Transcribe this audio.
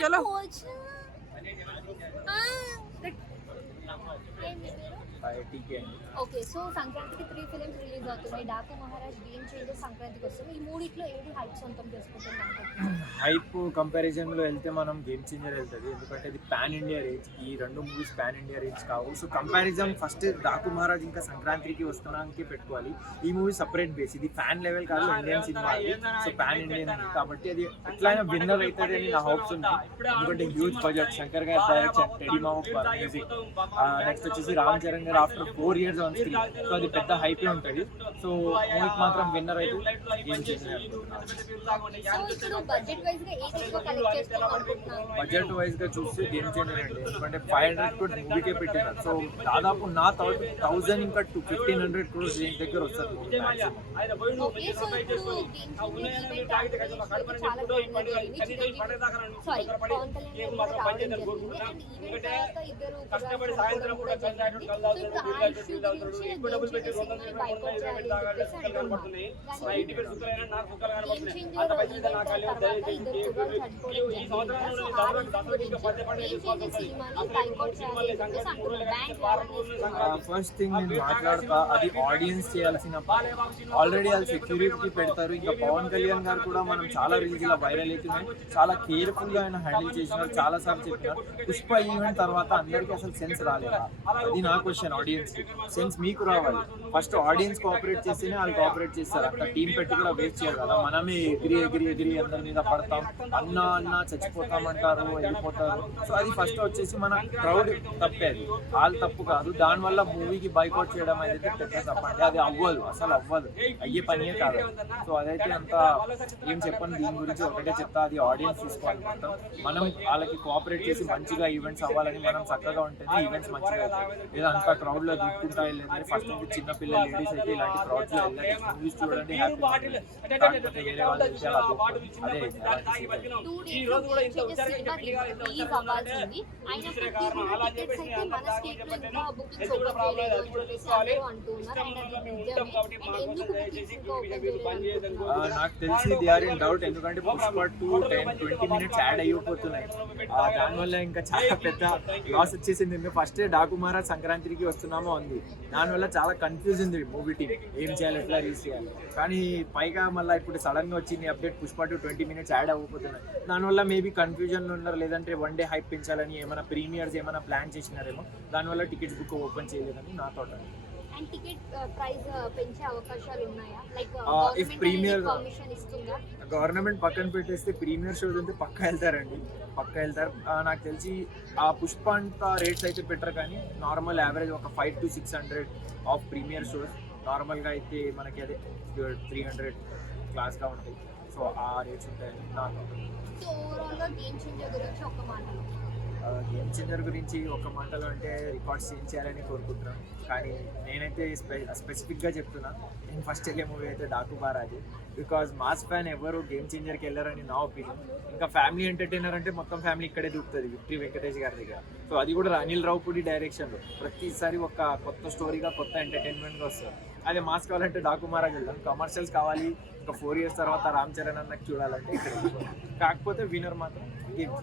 చలో okay, so సంక్రాంతికి 3 films release అవుతున్నాయి. డాకు మహారాజ్, గేమ్ చేంజర్ సంక్రాంతికి వస్తుంది. ఈ మూడిట్లో ఏది హైప్ సొంతం చేసుకుంటున్నాం? హైప్ కంపారిజన్ లో వెళ్తే మనం గేమ్ చేంజర్ వెళ్తుంది, ఎందుకంటే ఇది పాన్ ఇండియా రేంజ్. ఈ రెండు మూవీస్ పాన్ ఇండియా రేంజ్ కావు. So comparison first Daaku Maharaj ఇంకా సంక్రాంతికి వస్తున్నానికి పెట్టుకోవాలి. ఈ మూవీ సపరేట్ బేస్, ఇది ఫ్యాన్ లెవెల్ కాదు, Indian cinema. So pan Indian కాబట్టి అది ఎట్లయినా విన్నర్ అవుతుంది అని నా హోప్స్ ఉన్నాయి. ఎందుకంటే హ్యూజ్ బడ్జెట్, శంకర్ గారి డైరెక్షన్, టెడీ మామ మ్యూజిక్, నెక్స్ట్ వచ్చేసి రామ్ చరణ్ గారు after 4 years on screen. So అది పెద్ద హైప్ ఉంటుంది. సో మూవీకి మాత్రం విన్నర్ అయితే గేమ్ చేంజర్. బడ్జెట్ వైజ్ గా చూస్తే గేమ్ చేంజర్ అండి, ఎందుకంటే 500 crores మూవీకే పెట్టినారు. సో దాదాపు నా 1000 ఇంకా 1500 crores రేంజ్ దగ్గర వస్తుంది మూవీ మ్యాక్సిమం. ఫస్ట్ థింగ్ నేను మాట్లాడతా, అది ఆడియన్స్ చేయాల్సిన పని. ఆల్రెడీ అది సెక్యూరిటీ పెడతారు. ఇంకా పవన్ కళ్యాణ్ గారు కూడా మనం చాలా రీల్స్ ఇలా వైరల్ అవుతున్నాయి, చాలా కేర్ఫుల్ గా ఆయన హ్యాండిల్ చేసినారు. చాలా సార్లు చెప్పినారు. పుష్ప ఈవెంట్ తర్వాత అందరికీ అసలు సెన్స్ రాలేదా? అది నా క్వశ్చన్. ఆడియన్స్ సెన్స్ మీకు రావాలి. ఫస్ట్ ఆడియన్స్ కోఆపరేట్ చేస్తేనే వాళ్ళు కోఆపరేట్ చేస్తారు. అక్కడ టీం పెట్టి కూడా వేస్ట్ చేయాలి కదా. మనమే ఎగిరి అందరి మీద పడతాం, అన్నా చచ్చిపోతామంటారు, వెళ్ళిపోతారు. సో అది ఫస్ట్ వచ్చేసి మన క్రౌడ్ తప్పేది, వాళ్ళు తప్పు కాదు. దానివల్ల మూవీకి బైకౌట్ చేయడం అయితే పెద్ద తప్పండి. అది అసలు అవ్వదు, అయ్యే పనియే కాదు. సో అదైతే అంత ఏం చెప్పను. దీని గురించి ఒకటే చెప్తా, అది ఆడియన్స్ చూసుకోవాలి. మొత్తం మనం వాళ్ళకి కోఆపరేట్ చేసి మంచిగా ఈవెంట్స్ అవ్వాలని మనం చక్కగా ఉంటేనే ఈవెంట్స్ మంచిగా అవుతాయి. లేదా అంతా క్రౌడ్ లో దూక్కుంటా వెళ్ళేది. ఫస్ట్ నుంచి చిన్నపిల్లలు, లేడీస్ అయితే ఇలాంటి క్రౌడ్స్ లో వెళ్ళండి, మూవీస్ చూడండి, హ్యాపీ. కాకపోతే వేరే వాళ్ళు వెళ్తే అదే నాకు తెలిసి దే ఆర్ ఇన్ డౌట్, ఎందుకంటే పుష్ప 10-20 minutes యాడ్ అయిపోతున్నాయి. దానివల్ల ఇంకా చాలా పెద్ద లాస్ వచ్చేసింది. ఫస్ట్ డాకు మహారాజ్ సంక్రాంతికి వస్తున్నామో ఉంది, దానివల్ల చాలా కన్ఫ్యూజ్ ఉంది మూవీ టీమ్, ఏం చేయాలి, ఎట్లా రీచ్ చేయాలి. కానీ పైగా మళ్ళీ ఇప్పుడు సడన్ గా వచ్చింది అప్డేట్, పుష్ప 20 minutes యాడ్ అయిపోతున్నాయి. దానివల్ల మేబీ కన్ఫ్యూజన్ లో ఉన్నారు, లేదంటే 1 day హైప్ పెంచాలని ఏమైనా ప్రీమియర్స్ ఏమైనా ప్లాన్ చేసినారేమో, దానివల్ల టికెట్స్ బుక్ ఓపెన్ చేయలేదని నా థాట్. అండ్ టికెట్ ప్రైస్ పెంచే అవకాశాలు ఉన్నాయా? లైక్ ఇఫ్ ప్రీమియర్ గవర్నమెంట్ పక్కన పెట్టేస్తే ప్రీమియర్ షోస్ అంటే పక్కా వెళ్తారండి, పక్కా వెళ్తారు. నాకు తెలిసి ఆ పుష్ప అంత రేట్స్ అయితే పెట్టరు, కానీ నార్మల్ యావరేజ్ ఒక 500 to 600 ఆఫ్ ప్రీమియర్ షోస్. నార్మల్గా అయితే మనకి అదే 300 క్లాస్గా ఉంటాయి. సో ఆ రేట్స్ ఉంటాయని నాకు. గేమ్ చేంజర్ గురించి ఒక మాటలో అంటే రికార్డ్స్ చేంజ్ చేయాలని కోరుకుంటున్నాను. కానీ నేనైతే స్పెసిఫిక్గా చెప్తున్నా, నేను ఫస్ట్ వెళ్ళే మూవీ అయితే Daaku Maharaj. Because mass fan ఎవరు గేమ్ చేంజర్కి వెళ్ళారని నా ఒపీనియన్. ఇంకా ఫ్యామిలీ ఎంటర్టైనర్ అంటే మొత్తం ఫ్యామిలీ ఇక్కడే దూకుతుంది, విక్టరీ వెంకటేష్ గారి దగ్గర. సో అది కూడా అనిల్ రావుపూడి డైరెక్షన్లో ప్రతిసారి ఒక కొత్త స్టోరీగా, కొత్త ఎంటర్టైన్మెంట్గా వస్తుంది. అదే మాస్ కావాలంటే డాకు మహారాజ్ వెళ్దాం. కమర్షియల్స్ కావాలి, ఒక 4 years తర్వాత రామ్ చరణ్ అన్నకు చూడాలంటే ఇక్కడ. కాకపోతే విన్నర్ మాత్రం గేమ్.